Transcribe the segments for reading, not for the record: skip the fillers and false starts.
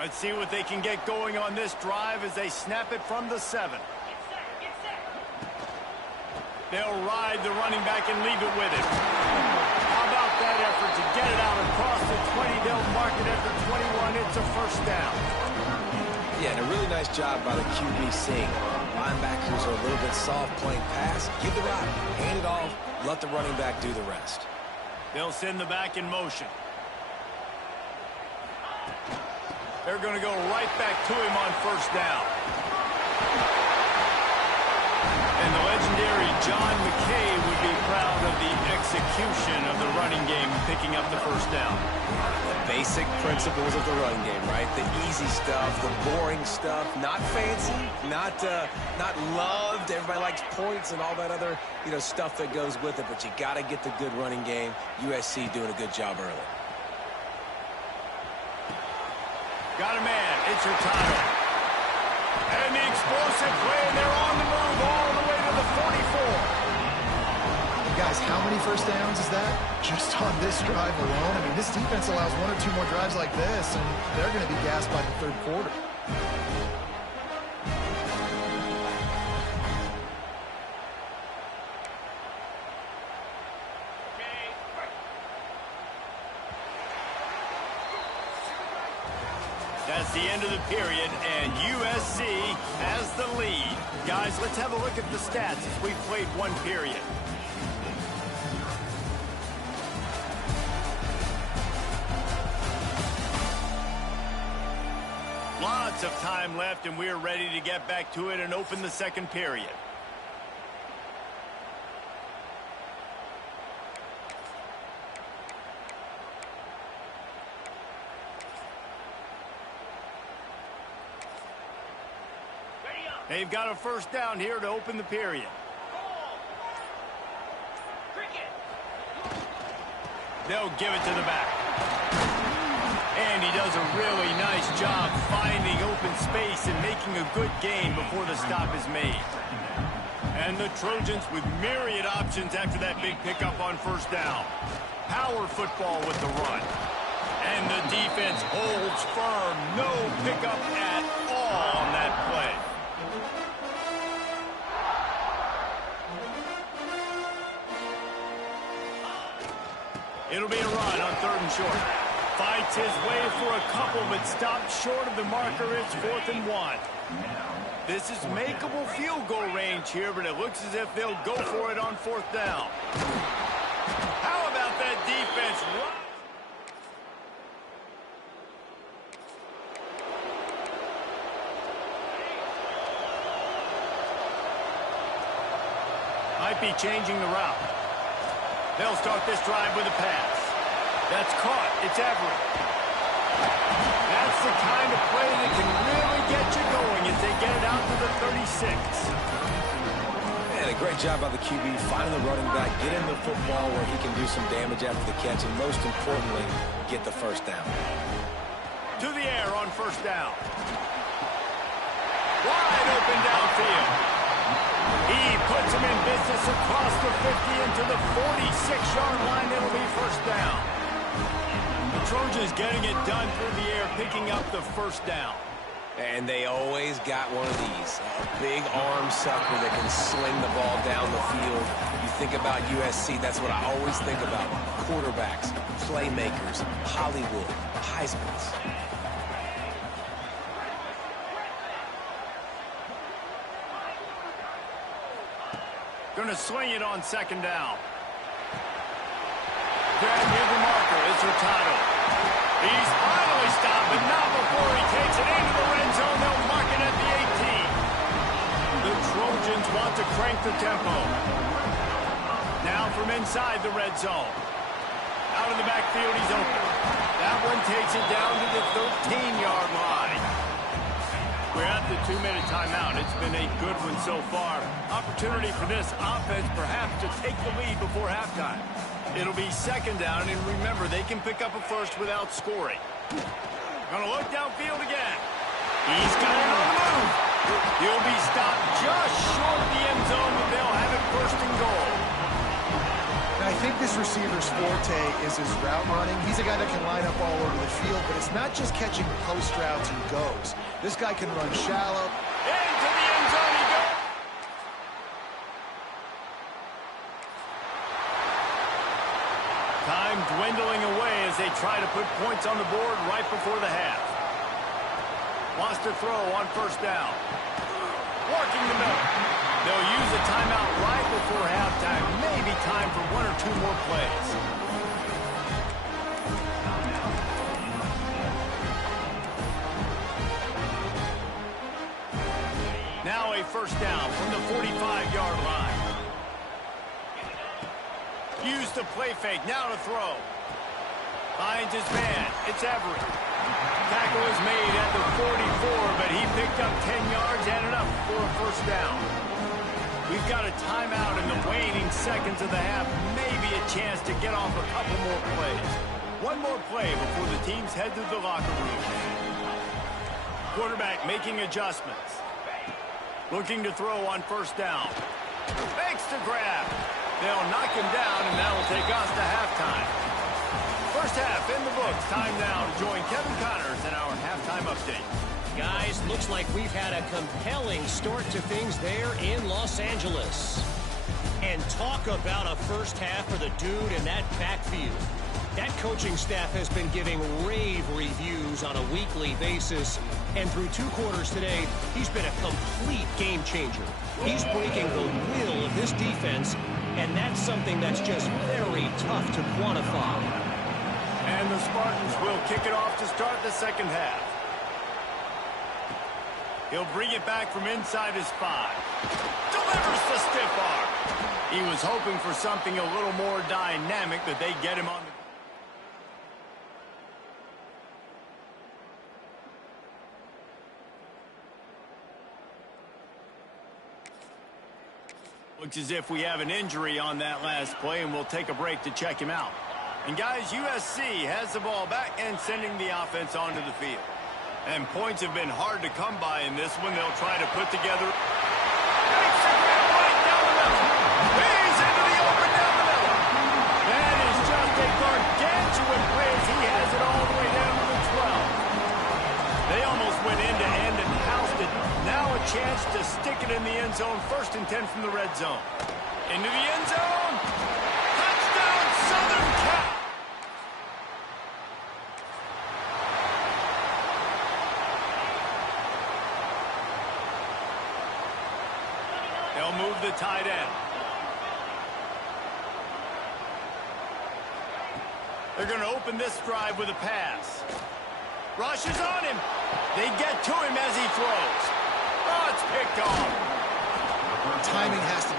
Let's see what they can get going on this drive as they snap it from the 7. They'll ride the running back and leave it with him. How about that effort to get it out across the 20? They'll mark it at the 21. It's a first down. Yeah, and a really nice job by the QB seeing linebackers are a little bit soft playing pass. Give the rock, hand it off, let the running back do the rest. They'll send the back in motion. They're going to go right back to him on first down. And the legendary John McKay would be proud of the execution of the running game, picking up the first down. The basic principles of the run game, right? The easy stuff, the boring stuff, not fancy, not loved. Everybody likes points and all that other, stuff that goes with it. But you got to get the good running game. USC doing a good job early. Got a man. It's Hurtado. And the explosive play, and they're on the move all the way to the 44. And guys, how many first downs is that? Just on this drive alone? I mean, this defense allows 1 or 2 more drives like this, and they're going to be gassed by the third quarter. That's the end of the period, and USC has the lead. Guys, let's have a look at the stats as we've played one period. Lots of time left, and we're ready to get back to it and open the second period. They've got a first down here to open the period. They'll give it to the back. And he does a really nice job finding open space and making a good gain before the stop is made. And the Trojans with myriad options after that big pickup on first down. Power football with the run. And the defense holds firm. No pickup at all on that play. It'll be a run on 3rd and short. Fights his way for a couple, but stopped short of the marker. It's 4th and 1. This is makeable field goal range here, but it looks as if they'll go for it on 4th down. How about that defense? Might be changing the route. They'll start this drive with a pass. That's caught. It's Everett. That's the kind of play that can really get you going as they get it out to the 36. And a great job by the QB finding the running back, get him the football where he can do some damage after the catch, and most importantly, get the first down. To the air on first down. Wide open downfield. He puts him in business across the 50 into the 46-yard line. It'll be first down. The Trojans getting it done through the air, picking up the first down. And they always got one of these, a big arm sucker that can sling the ball down the field. You think about USC, that's what I always think about. Quarterbacks, playmakers, Hollywood, Heismans. Going to swing it on 2nd down. Grab near the marker. It's Hurtado. He's finally stopped, but not before he takes it into the red zone. They'll mark it at the 18. The Trojans want to crank the tempo. Now from inside the red zone. Out of the backfield, he's open. That one takes it down to the 13-yard line. We're at the 2-minute timeout. It's been a good one so far. Opportunity for this offense perhaps to take the lead before halftime. It'll be 2nd down, and remember, they can pick up a first without scoring. Gonna look downfield again. He's got it on the move. He'll be stopped just short of the end zone, but they'll have it 1st and goal. And I think this receiver's forte is his route running. He's a guy that can line up all over the field, but it's not just catching post routes and goes. This guy can run shallow. Into the end zone he goes. Time dwindling away as they try to put points on the board right before the half. Wants to throw on first down. Working the middle. They'll use a timeout right before halftime. Maybe time for one or two more plays. Now a first down from the 45-yard line. Use the play fake. Now to throw. Finds his man. It's Everett. Tackle is made at the 44, but he picked up 10 yards and enough for a first down. We've got a timeout in the waning seconds of the half. Maybe a chance to get off a couple more plays. One more play before the teams head to the locker room. Quarterback making adjustments. Looking to throw on first down. Makes the grab. They'll knock him down, and that'll take us to halftime. First half in the books. Time now to join Kevin Connors in our halftime update. Guys, looks like we've had a compelling start to things there in Los Angeles. And talk about a first half for the dude in that backfield. That coaching staff has been giving rave reviews on a weekly basis. And through 2 quarters today, he's been a complete game changer. He's breaking the will of this defense, and that's something that's just very tough to quantify. And the Spartans will kick it off to start the second half. He'll bring it back from inside his 5. Delivers the stiff arm. He was hoping for something a little more dynamic, that they get him on the... Looks as if we have an injury on that last play, and we'll take a break to check him out. And guys, USC has the ball back and sending the offense onto the field. And points have been hard to come by in this one. They'll try to put together... Makes the grab right down the middle. He's into the open down the middle. That is just a gargantuan play as he has it all the way down to the 12. They almost went end-to-end and housed it. Now a chance to stick it in the end zone. 1st and 10 from the red zone. Into the end zone. Touchdown, Southern Cal. They'll move the tight end. They're going to open this drive with a pass. Rushes on him. They get to him as he throws. Oh, it's picked off. Timing has to be...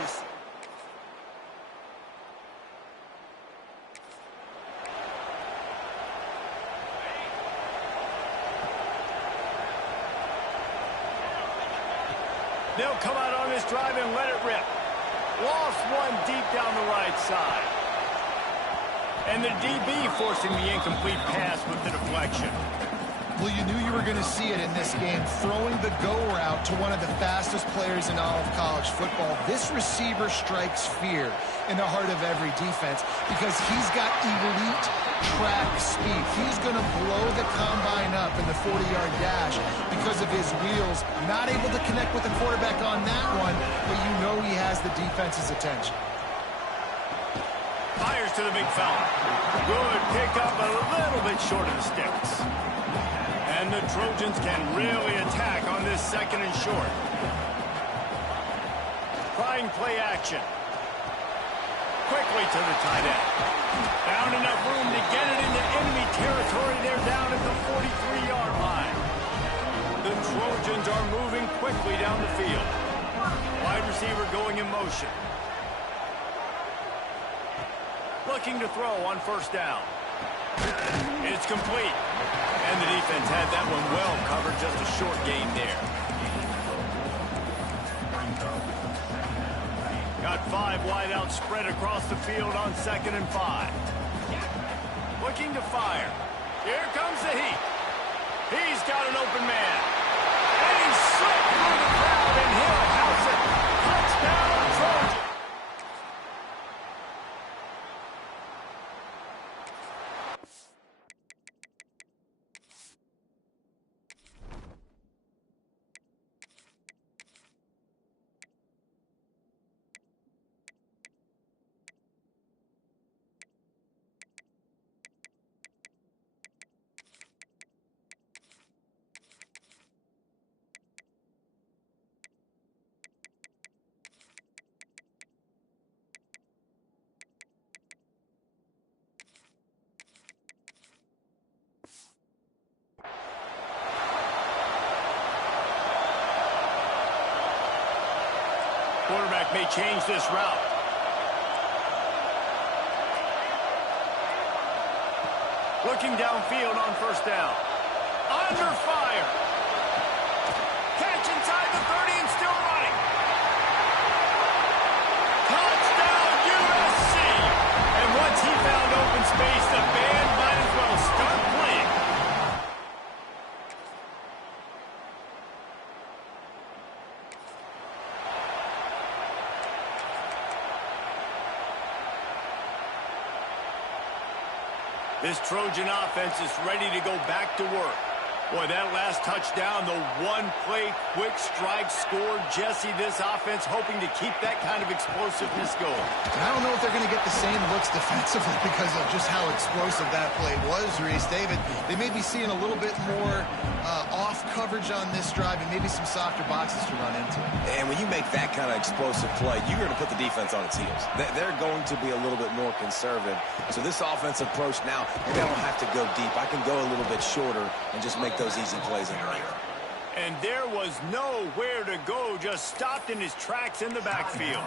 They'll come out on this drive and let it rip. Lost one deep down the right side. And the DB forcing the incomplete pass with the deflection. Well, you knew you were going to see it in this game, throwing the go route to one of the fastest players in all of college football. This receiver strikes fear in the heart of every defense because he's got elite track speed. He's going to blow the combine up in the 40-yard dash because of his wheels. Not able to connect with the quarterback on that one, but you know he has the defense's attention. Fires to the big fella. Good pick up, a little bit short of the sticks. And the Trojans can really attack on this 2nd and short. Trying play action. Quickly to the tight end. Found enough room to get it into enemy territory. They're down at the 43-yard line. The Trojans are moving quickly down the field. Wide receiver going in motion. Looking to throw on first down. It's complete. And the defense had that one well covered. Just a short gain there. Got 5 wideouts spread across the field on 2nd and 5. Looking to fire. Here comes the heat. He's got an open man. And he's slipped through the crowd, and he'll house it. Touchdown, Trojans. change this route. Looking downfield on first down. Under fire. Catch inside the 30 and still running. Touchdown, USC. And once he found open space, the band might as well start playing. This Trojan offense is ready to go back to work. Boy, that last touchdown, the one-play quick strike score. Jesse, this offense hoping to keep that kind of explosiveness going. And I don't know if they're going to get the same looks defensively because of just how explosive that play was, Reese. David, they may be seeing a little bit more off coverage on this drive and maybe some softer boxes to run into. And when you make that kind of explosive play, you're going to put the defense on its heels. They're going to be a little bit more conservative. So this offensive approach now, maybe I don't have to go deep. I can go a little bit shorter and just make those easy plays in the air. And there was nowhere to go, just stopped in his tracks in the backfield.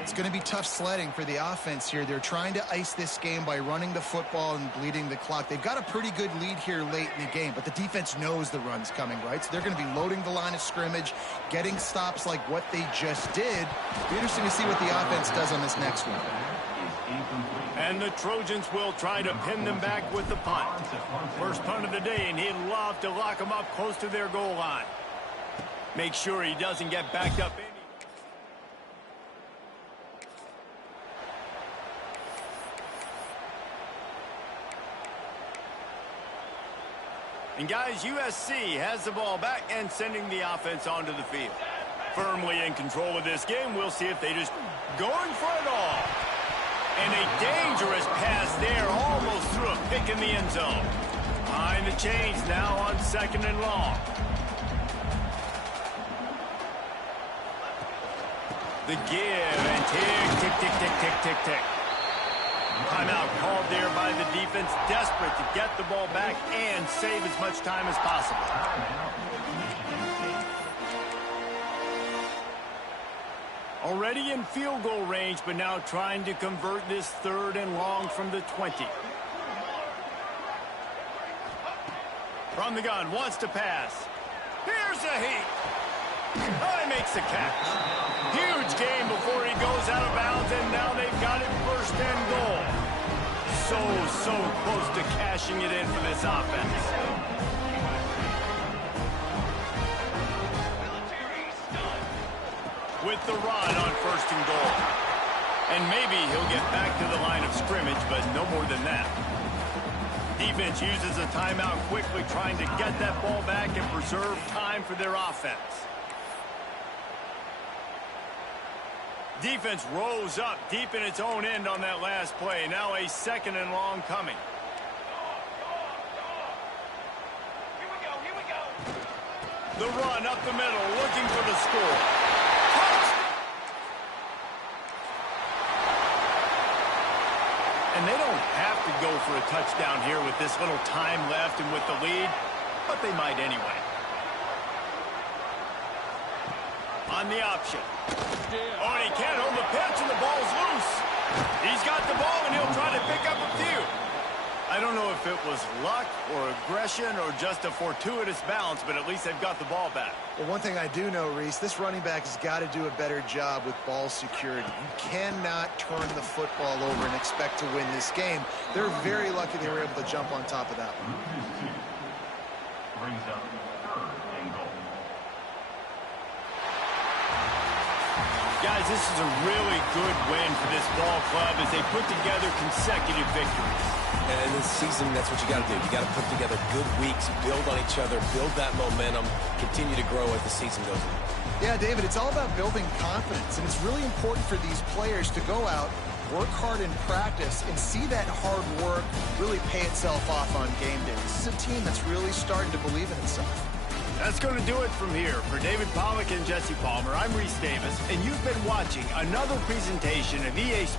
It's going to be tough sledding for the offense here. They're trying to ice this game by running the football and bleeding the clock. They've got a pretty good lead here late in the game, but the defense knows the run's coming, right? So they're going to be loading the line of scrimmage, getting stops like what they just did. It'll be interesting to see what the offense does on this next one. And the Trojans will try to pin them back with the punt. First punt of the day, and he'd love to lock them up close to their goal line. Make sure he doesn't get backed up any. And guys, USC has the ball back and sending the offense onto the field. Firmly in control of this game. We'll see if they just going for it all. And a dangerous pass there, almost threw a pick in the end zone. Behind the chains now on second and long. The give and tick, tick, tick, tick, tick, tick, tick. Timeout called there by the defense, desperate to get the ball back and save as much time as possible. Already in field goal range, but now trying to convert this third and long from the 20. From the gun, wants to pass. Here's a heat. Oh, he makes the catch. Huge gain before he goes out of bounds, and now they've got it first and goal. So close to cashing it in for this offense. With the run on first and goal. And maybe he'll get back to the line of scrimmage, but no more than that. Defense uses a timeout quickly, trying to get that ball back and preserve time for their offense. Defense rose up deep in its own end on that last play. Now a second and long coming. Here we go. The run up the middle, looking for the score. And they don't have to go for a touchdown here with this little time left and with the lead, but they might anyway. On the option. Oh, and he can't hold the pitch, and the ball's loose. He's got the ball, and he'll try to pick up a few. I don't know if it was luck or aggression or just a fortuitous bounce, but at least they've got the ball back. Well, one thing I do know, Reese, this running back has got to do a better job with ball security. You cannot turn the football over and expect to win this game. They're very lucky they were able to jump on top of that one. Brings up third and goal. Guys, this is a really good win for this ball club as they put together consecutive victories. And this season, that's what you got to do. You got to put together good weeks, build on each other, build that momentum, continue to grow as the season goes on. Yeah, David, it's all about building confidence, and it's really important for these players to go out, work hard in practice, and see that hard work really pay itself off on game day. This is a team that's really starting to believe in itself. That's going to do it from here. For David Pollack and Jesse Palmer, I'm Reese Davis, and you've been watching another presentation of EA Sports.